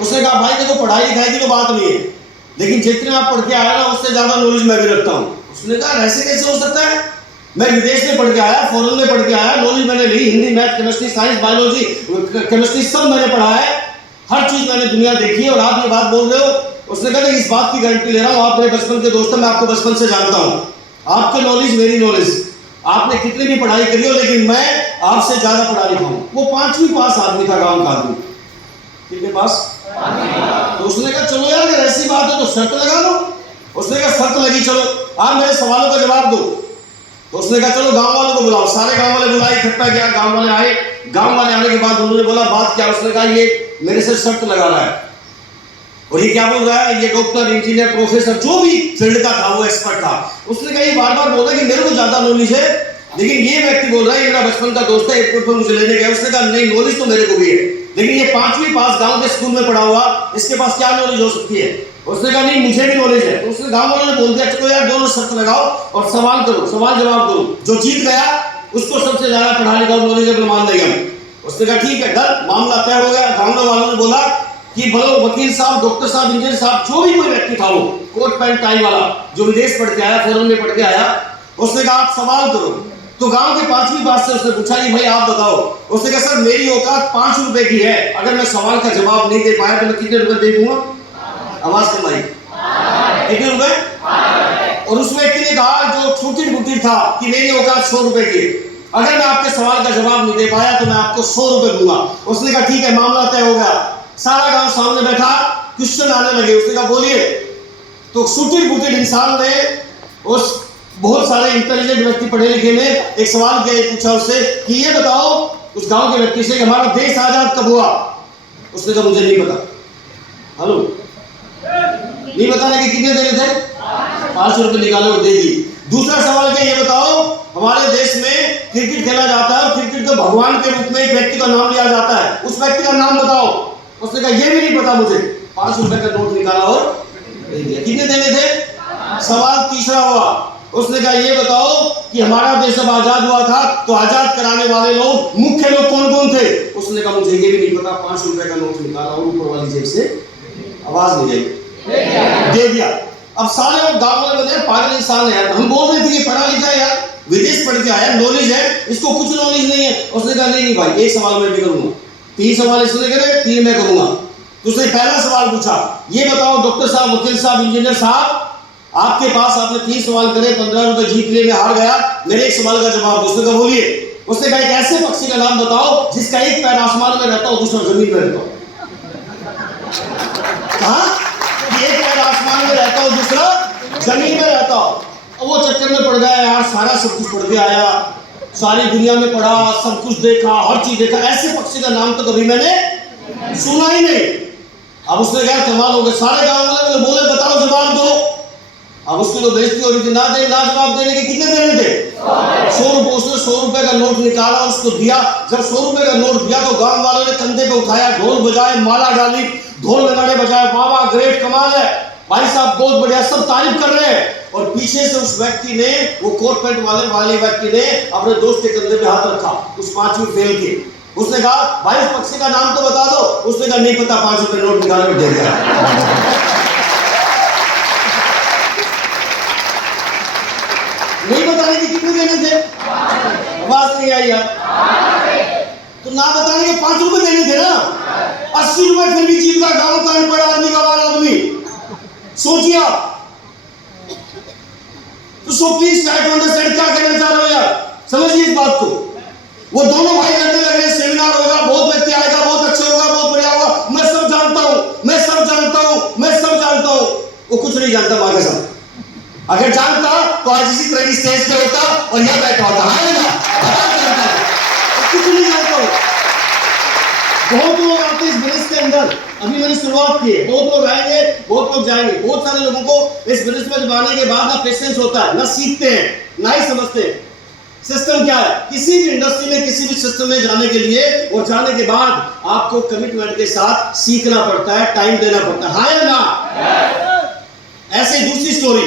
उसने कहा भाई देखो पढ़ाई लिखाई की तो बात नहीं है, लेकिन जितने आप पढ़ के आया ना उससे ज्यादा नॉलेज मैं भी रखता हूँ। उसने कहा ऐसे कैसे हो सकता है, मैं विदेश में पढ़ के आया, फॉरेन में पढ़ के आया, नॉलेज मैंने ली, Hindi math chemistry science biology chemistry सब मैंने पढ़ा है, हर चीज मैंने दुनिया देखी है और आप ये बात बोल रहे हो। उसने कहा इस बात की गारंटी ले रहा हूँ, आप मेरे बचपन के दोस्त हैं, मैं आपको बचपन से जानता हूँ, आपके नॉलेज मेरी नॉलेज, आपने कितनी भी पढ़ाई करी हो लेकिन मैं आपसे ज्यादा पढ़ा लिखा हूँ। वो 5वीं पास आदमी था, गांव का आदमी, कितने पास? तो उसने कहा चलो यार अगर ऐसी बात है तो शर्त लगा दो। उसने कहा शर्त लगी, चलो आप मेरे सवालों का जवाब दो। तो उसने कहा चलो गांव वालों को बुलाओ, सारे गांव वाले बुलाए, इकट्ठा किया, गांव वाले आए। गांव वाले आने के बाद उन्होंने बोला बात क्या? उसने कहा ये मेरे से शर्त लगा रहा है, और ये क्या बोल रहा है, ये डॉक्टर इंजीनियर प्रोफेसर जो भी फील्ड का था वो एक्सपर्ट था। उसने कहा ये बार बार बोल रहा है कि मेरे को ज्यादा नॉलेज है, लेकिन ये व्यक्ति बोल रहा है ये मेरा बचपन का दोस्त है, एयरपोर्ट पर मुझे लेने गया। उसने कहा नहीं नॉलेज तो मेरे को भी है, लेकिन ये 5वीं पास गांव के स्कूल में पढ़ा हुआ, इसके पास क्या नॉलेज हो सकती है? उसने कहा नहीं मुझे भी नॉलेज है। तो उसने गांव वालों ने बोल दिया चलो यार दोनों शर्त लगाओ और सवाल करो, सवाल जवाब करो, जो जीत गया उसको सबसे ज्यादा पढ़ा लिखा नॉलेज है मान लेगा। उसने कहा ठीक है, डर, मामला तय हो गया। गांव वालों ने बोला कि बोलो वकील साहब, डॉक्टर साहब, इंजीनियर साहब, जो भी कोई व्यक्ति था वो कोट पैंट टाई वाला जो विदेश पढ़ के आया, फॉरेन में पढ़ के आया, उसने कहा आप सवाल करो। तो गांव के 5वीं पास से उसने पूछा कि भाई आप बताओ। उसने कहा सर मेरी औकात 5 रुपए की है, अगर मैं सवाल का जवाब नहीं दे पाया तो मैं कितने रुपए दे दूंगा? आवाज करवाई, कितने रुपए? और उस व्यक्ति ने कहा जो छूटी बुटी था कि मेरी औकात 100 रुपए की, अगर मैं आपके सवाल का जवाब नहीं दे पाया तो मैं आपको 100 रुपए दूंगा। उसने कहा ठीक है, मामला तय हो गया। सारा गांव सामने बैठा, क्वेश्चन आने लगे। उसने कहा बोलिए। तो छूटी बुटी इंसान ने, उस बहुत सारे इंटेलिजेंट व्यक्ति पढ़े लिखे ने एक सवाल किया, पूछा उससे कि ये बताओ, उस गांव के व्यक्ति से, कि हमारा देश आजाद कब हुआ? उसने कहा मुझे नहीं पता। हेलो, नहीं बताने के कितने देने थे? 500 रुपए निकाले और दे दी। दूसरा सवाल क्या, ये बताओ हमारे देश में क्रिकेट खेला जाता है और क्रिकेट को भगवान के रूप में एक व्यक्ति का नाम लिया जाता है, उस व्यक्ति का नाम बताओ। उसने कहा ये भी नहीं पता मुझे। 500 रुपए का नोट निकाला और दे दिया। कितने देने थे? सवाल तीसरा हुआ। उसने कहा ये बताओ कि हमारा देश जब आजाद हुआ था तो आजाद कराने वाले लोग, मुख्य लोग कौन कौन थे? उसने कहा मुझे ये भी नहीं पता। 500 रुपए का नोट निकाला और ऊपर वाली जेब से, आवाज नहीं आई, दे दिया। अब सारे लोग गांव वाले बोले पागल इंसान है यार, हम बोल रहे थे कि पढ़ा लिखा है यार, विदेश पढ़ के आया, नॉलेज है, इसको कुछ नॉलेज नहीं है। उसने कहा नहीं भाई, एक सवाल मैं भी करूंगा। 3 सवाल इसने करे, 3 मैं करूंगा। तो उसने पहला सवाल पूछा, ये बताओ डॉक्टर साहब, वकील साहब, इंजीनियर साहब, आपके पास आपने 3 सवाल करे, 15 रुपए जीत लिए, मैं हार गया, मेरे एक सवाल का जवाब दो। उसने कहा बोलिए। उसने कहा एक ऐसे पक्षी का नाम बताओ जिसका एक पैर आसमान में रहता हो, दूसरा जमीन में रहता हो। कहा एक पैर आसमान में रहता हो, दूसरा जमीन में रहता हो। वो चक्कर में पड़ गया यार, सारा सब कुछ पढ़ के आया, सारी दुनिया में पढ़ा, सब कुछ देखा, हर चीज देखा, ऐसे पक्षी का नाम तो कभी मैंने सुना ही नहीं। अब उसने कहा कमाल हो गया, सारे गांव वाले बोले बताओ जवाब दो। अब उसकी तो बेइज्जती हो रही थी, ना जवाब देने के कितने देने थे? 100 रुपए। उसने 100 रुपए का नोट निकाला, उसको दिया। जब 100 रुपए का नोट दिया तो गांव वालों ने कंधे पे उठाया, ढोल बजाए, माला डाली, ढोल नगाड़े बजाए, वाह ग्रेट, कमाल है भाई साहब, बहुत बढ़िया, सब तारीफ कर रहे हैं। और पीछे से उस व्यक्ति ने, वो कोट पैंट वाले व्यक्ति ने अपने दोस्त के कंधे पे हाथ रखा, उस 5वीं फेल के। उसने कहा भाई उस पक्षी का नाम तो बता दो। उसने कहा नहीं पता। 5 रुपए नोट निकाल कर दे दिया। नहीं बताने के कितने देने थे? आवाज नहीं आई यार। तो ना बताने के 5 रुपए देने थे ना। 80 रुपए फिर भी जीत गया गांव का अनपढ़ आदमी का वाला आदमी। सोचिए आप। तो so please try to understand क्या कहना चाह रहे हो यार, समझिए इस बात को। वो दोनों भाई लड़ने लग रहे, सेमिनार होगा, बहुत व्यक्ति आएगा, बहुत अच्छा होगा, बहुत बढ़िया होगा, मैं सब जानता हूं, मैं सब जानता हूं, मैं सब जानता हूं। वो कुछ नहीं जानता मां के साथ। अगर जानता तो आज इसी तरह की स्टेज पे होता और यहां बैठा होता। है ना, कुछ नहीं जानता हूं। बहुत लोग आते हैं इस बिजनेस के अंदर, अभी मैंने शुरुआत की है, बहुत लोग आएंगे, बहुत लोग जाएंगे। बहुत सारे लोगों को इस बिजनेस में जब आने के बाद ना पेशेंस होता है, ना सीखते हैं, ना ही समझते हैं सिस्टम क्या है। किसी भी इंडस्ट्री में, किसी भी सिस्टम में जाने के लिए और जाने के बाद आपको कमिटमेंट के साथ सीखना पड़ता है, टाइम देना पड़ता है। हाँ या ना? ऐसे दूसरी स्टोरी,